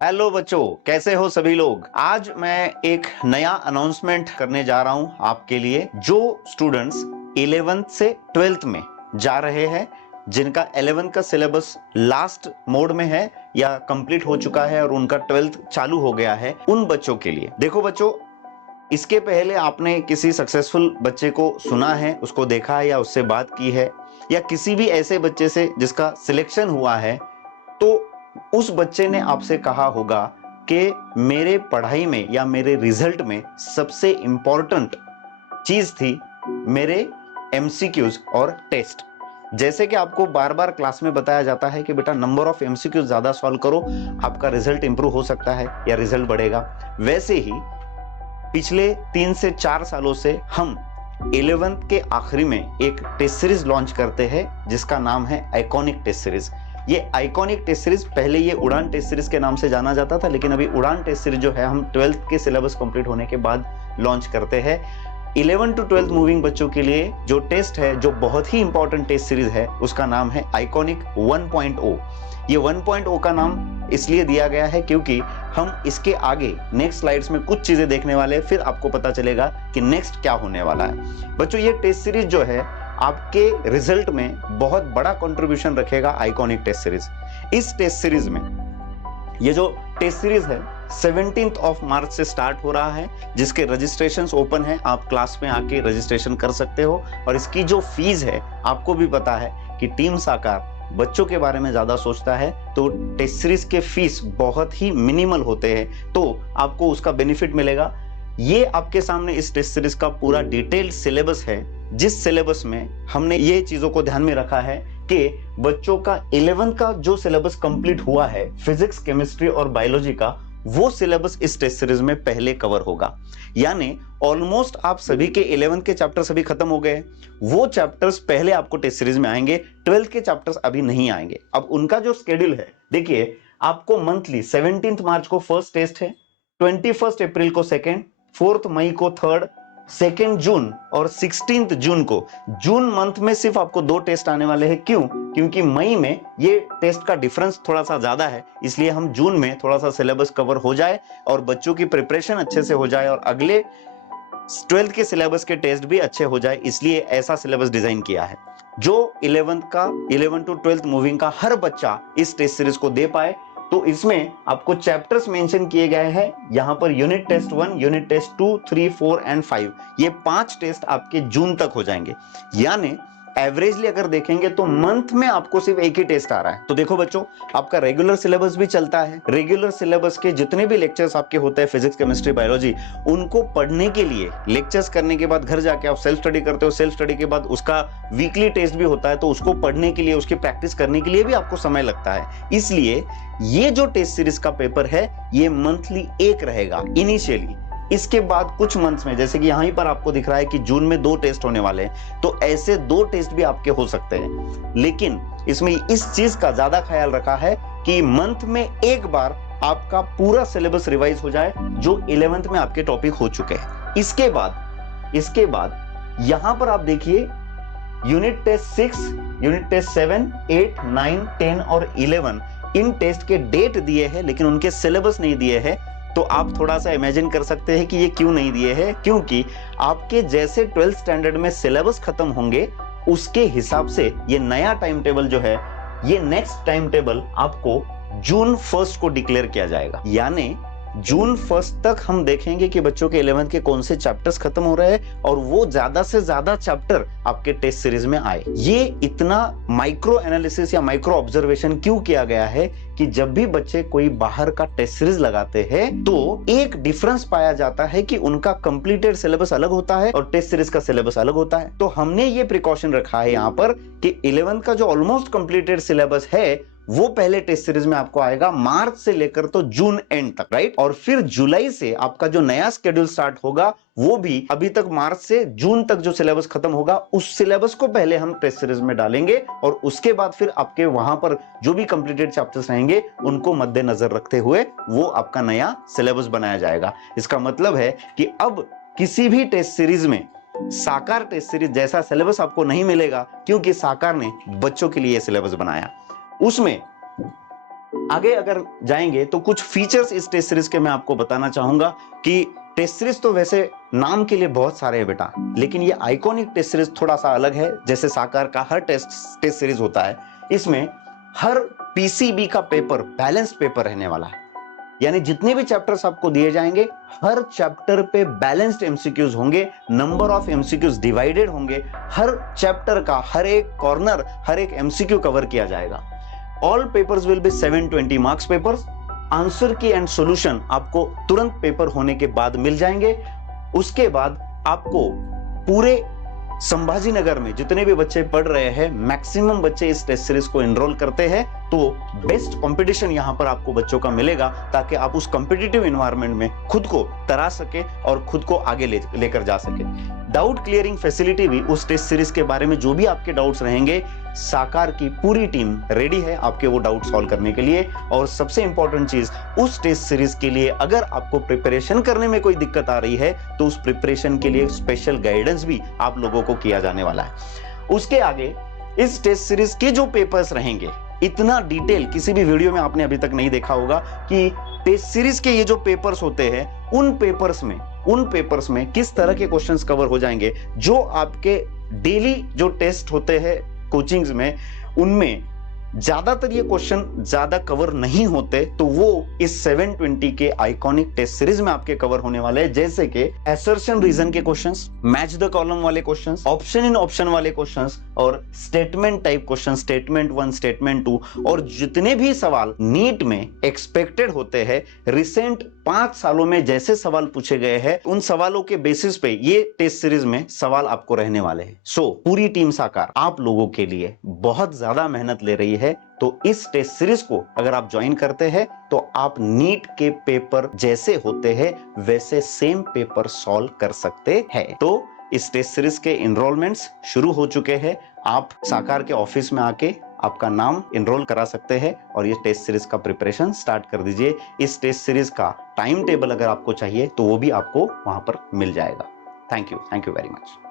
Hello बच्चों, कैसे हो सभी लोग। आज मैं एक नया अनाउंसमेंट करने जा रहा हूं आपके लिए। जो स्टूडेंट्स 11th से 12th में जा रहे हैं, जिनका 11th का सिलेबस लास्ट मोड में है या कंप्लीट हो चुका है और उनका 12th चालू हो गया है, उन बच्चों के लिए देखो बच्चों, इसके पहले आपने किसी सक्सेसफुल बच्चे को सुना है, उसको देखा है या उससे बात की है, या किसी भी ऐसे बच्चे से जिसका सिलेक्शन हुआ है, तो उस बच्चे ने आपसे कहा होगा कि मेरे पढ़ाई में या मेरे रिजल्ट में सबसे इंपॉर्टेंट चीज थी मेरे एमसीक्यूज और टेस्ट। जैसे कि आपको बार बार क्लास में बताया जाता है कि बेटा नंबर ऑफ एमसीक्यूज ज्यादा सॉल्व करो, आपका रिजल्ट इंप्रूव हो सकता है या रिजल्ट बढ़ेगा। वैसे ही पिछले 3 से 4 सालों से हम 11th के आखिरी में एक टेस्ट सीरीज लॉन्च करते हैं जिसका नाम है आइकॉनिक टेस्ट सीरीज। ये आइकॉनिक टेस्ट सीरीज, पहले ये उड़ान टेस्ट सीरीज के नाम से जाना जाता था, लेकिन अभी उड़ान टेस्ट सीरीज जो है हम 12th के सिलेबस कंप्लीट होने के बाद लॉन्च करते हैं। 11 to 12 मूविंग बच्चों के लिए जो टेस्ट है, जो बहुत ही इंपॉर्टेंट टेस्ट सीरीज है, उसका नाम है आइकॉनिक 1.0। ये 1.0 का नाम इसलिए दिया गया है क्योंकि हम इसके आगे नेक्स्ट स्लाइड्स में कुछ चीजें देखने वाले हैं, फिर आपको पता चलेगा कि नेक्स्ट क्या होने वाला है। बच्चों, ये टेस्ट सीरीज जो है आपके रिजल्ट में बहुत बड़ा कंट्रीब्यूशन रखेगा। आइकॉनिक टेस्ट सीरीज, इस टेस्ट सीरीज में ये जो टेस्ट सीरीज है 17th ऑफ मार्च से स्टार्ट हो रहा है, जिसके रजिस्ट्रेशंस ओपन है। आप क्लास में आके रजिस्ट्रेशन कर सकते हो। और इसकी जो फीस है, आपको भी पता है कि टीम साकार बच्चों के बारे में ज्यादा सोचता है, तो टेस्ट सीरीज के फीस बहुत ही मिनिमल होते हैं, तो आपको उसका बेनिफिट मिलेगा। ये आपके सामने इस टेस्ट सीरीज का पूरा डिटेल्ड सिलेबस है, जिस सिलेबस में हमने ये चीजों को ध्यान में रखा है कि बच्चों का 11th का जो सिलेबस कंप्लीट हुआ है फिजिक्स, केमिस्ट्री और बायोलॉजी का, वो सिलेबस इस टेस्ट सीरीज में पहले कवर होगा। यानी ऑलमोस्ट आप सभी के 11th के चैप्टर सभी खत्म हो गए, वो चैप्टर्स पहले आपको टेस्ट सीरीज में आएंगे। 12th के चैप्टर्स अभी नहीं आएंगे। अब उनका जो शेड्यूल है, देखिए, आपको मंथली 17 मार्च को फर्स्ट टेस्ट है, 21 अप्रैल को सेकेंड, 4 मई को थर्ड, 2 जून और 16 जून को। जून मंथ में सिर्फ आपको 2 टेस्ट आने वाले हैं। क्यों? क्योंकि मई में ये टेस्ट का डिफरेंस थोड़ा सा ज्यादा है, इसलिए हम जून में थोड़ा सा सिलेबस कवर हो जाए और बच्चों की प्रिपरेशन अच्छे से हो जाए और अगले 12th के सिलेबस के टेस्ट भी अच्छे हो जाए, इसलिए ऐसा सिलेबस डिजाइन किया है जो 11 to 12 मूविंग का हर बच्चा इस टेस्ट सीरीज को दे पाए। तो इसमें आपको चैप्टर्स मेंशन किए गए हैं यहां पर। Unit test 1, unit test 2, 3, 4 and 5, ये 5 टेस्ट आपके जून तक हो जाएंगे। यानी एवरेजली अगर देखेंगे तो मंथ में आपको सिर्फ एक ही टेस्ट आ रहा है। तो देखो बच्चों, आपका रेगुलर सिलेबस भी चलता है। रेगुलर सिलेबस के जितने भी लेक्चर्स आपके होते हैं फिजिक्स, केमिस्ट्री, बायोलॉजी, उनको पढ़ने के लिए लेक्चर्स करने के बाद घर जाके आप सेल्फ स्टडी करते हो। सेल्फ स्टडी के बाद उसका वीकली टेस्ट भी होता है, तो उसको पढ़ने के लिए, उसकी प्रैक्टिस करने के लिए भी आपको समय लगता है। इसलिए ये जो टेस्ट सीरीज का पेपर है, ये मंथली एक रहेगा इनिशियली। इसके बाद कुछ मंथ्स में, जैसे कि यहां पर आपको दिख रहा है कि जून में 2 टेस्ट होने वाले हैं, तो ऐसे 2 टेस्ट भी आपके हो सकते हैं। लेकिन इसमें इस चीज का ज्यादा ख्याल रखा है कि मंथ में एक बार आपका पूरा सिलेबस रिवाइज हो जाए जो 11th में आपके टॉपिक हो चुके हैं। इसके बाद यहां पर आप देखिए, यूनिट टेस्ट 6, यूनिट टेस्ट 7, 8, 9, 10 और 11 इन टेस्ट के डेट दिए हैं, लेकिन उनके सिलेबस नहीं दिए हैं। तो आप थोड़ा सा इमेजिन कर सकते हैं कि ये क्यों नहीं दिए हैं। क्योंकि आपके जैसे 12th स्टैंडर्ड में सिलेबस खत्म होंगे, उसके हिसाब से ये नया टाइम टेबल जो है, ये नेक्स्ट टाइम टेबल आपको जून 1 को डिक्लेयर किया जाएगा। यानी जून 1 तक हम देखेंगे कि बच्चों के 11th के कौन से चैप्टर्स खत्म हो रहे हैं और वो ज्यादा से ज्यादा चैप्टर आपके टेस्ट सीरीज में आए। ये इतना माइक्रो एनालिसिस या माइक्रो ऑब्जर्वेशन क्यों किया गया है कि जब भी बच्चे कोई बाहर का टेस्ट सीरीज लगाते हैं, तो एक डिफरेंस पाया जाता है कि उनका कंप्लीटेड सिलेबस अलग होता है और टेस्ट सीरीज का सिलेबस अलग होता है। तो हमने ये प्रिकॉशन रखा है यहाँ पर कि 11th का जो ऑलमोस्ट कंप्लीटेड सिलेबस है, वो पहले टेस्ट सीरीज में आपको आएगा मार्च से लेकर तो जून एंड तक, राइट। और फिर जुलाई से आपका जो नया शेड्यूल स्टार्ट होगा, वो भी अभी तक मार्च से जून तक जो सिलेबस खत्म होगा, उस सिलेबस को पहले हम टेस्ट सीरीज में डालेंगे और उसके बाद फिर आपके वहां पर जो भी कंप्लीटेड चैप्टर्स रहेंगे, उनको मद्देनजर रखते हुए वो आपका नया सिलेबस बनाया जाएगा। इसका मतलब है कि अब किसी भी टेस्ट सीरीज में साकार टेस्ट सीरीज जैसा सिलेबस आपको नहीं मिलेगा, क्योंकि साकार ने बच्चों के लिए सिलेबस बनाया। उसमें आगे अगर जाएंगे तो कुछ फीचर्स इस टेस्ट सीरीज के मैं आपको बताना चाहूंगा कि टेस्ट सीरीज तो वैसे नाम के लिए बहुत सारे हैं बेटा, लेकिन ये आइकॉनिक टेस्ट सीरीज थोड़ा सा अलग है। जैसे साकार का हर टेस्ट सीरीज होता है, इसमें हर पीसीबी का पेपर बैलेंस्ड पेपर रहने वाला है। यानी जितने भी चैप्टर्स आपको दिए जाएंगे, हर चैप्टर पे बैलेंस्ड एमसीक्यूज होंगे, नंबर ऑफ एमसीक्यूज डिवाइडेड होंगे, हर चैप्टर का हर एक कॉर्नर, हर एक एमसीक्यू कवर किया जाएगा। All papers will be 720 marks papers. Answer की एंड सॉल्यूशन आपको तुरंत पेपर होने के बाद मिल जाएंगे। उसके बाद आपको पूरे संभाजीनगर में जितने भी बच्चे पढ़ रहे हैं, मैक्सिमम बच्चे इस टेस्ट सीरीज को एनरोल करते हैं, तो बेस्ट कंपटीशन यहां पर आपको बच्चों का मिलेगा, ताकि आप उस कॉम्पिटिटिव एनवायरनमेंट में खुद को तरा सके और खुद को आगे लेकर जा सके। डाउट क्लियरिंग फैसिलिटी भी उस टेस्ट सीरीज के बारे में जो भी आपके डाउट्स रहेंगे, साकार की पूरी टीम रेडी है आपके वो डाउट सॉल्व करने के लिए। और सबसे इंपॉर्टेंट चीज, उस टेस्ट सीरीज के लिए अगर आपको प्रिपरेशन करने में कोई दिक्कत आ रही है तो उस प्रिपरेशन के लिए स्पेशल गाइडेंस भी आप लोगों को किया जाने वाला है। उसके आगे इस टेस्ट सीरीज के जो पेपर्स रहेंगे, इतना डिटेल किसी भी वीडियो में आपने अभी तक नहीं देखा होगा कि टेस्ट सीरीज के ये जो पेपर्स होते हैं, उन पेपर्स में किस तरह के क्वेश्चंस कवर हो जाएंगे। जो आपके डेली जो टेस्ट होते हैं कोचिंग्स में, उनमें ज्यादातर ये क्वेश्चन ज्यादा कवर नहीं होते, तो वो इस 720 के आइकॉनिक टेस्ट सीरीज में आपके कवर होने वाले हैं। जैसे कि असर्शन रीजन के क्वेश्चंस, मैच द कॉलम वाले क्वेश्चंस, ऑप्शन इन ऑप्शन वाले क्वेश्चंस और statement type question, statement 1, statement 2, और जितने भी सवाल नीट में एक्सपेक्टेड होते हैं, रिसेंट 5 सालों में जैसे सवाल पूछे गए हैं, उन सवालों के बेसिस पे ये टेस्ट सीरीज में सवाल आपको रहने वाले हैं। सो पूरी टीम साकार आप लोगों के लिए बहुत ज्यादा मेहनत ले रही है। तो इस टेस्ट सीरीज को अगर आप ज्वाइन करते हैं तो आप नीट के पेपर जैसे होते हैं वैसे सेम पेपर सॉल्व कर सकते हैं। तो इस टेस्ट सीरीज के एनरोलमेंट्स शुरू हो चुके हैं। आप साकार के ऑफिस में आके आपका नाम एनरोल करा सकते हैं और ये टेस्ट सीरीज का प्रिपरेशन स्टार्ट कर दीजिए। इस टेस्ट सीरीज का टाइम टेबल अगर आपको चाहिए तो वो भी आपको वहां पर मिल जाएगा। Thank you very much.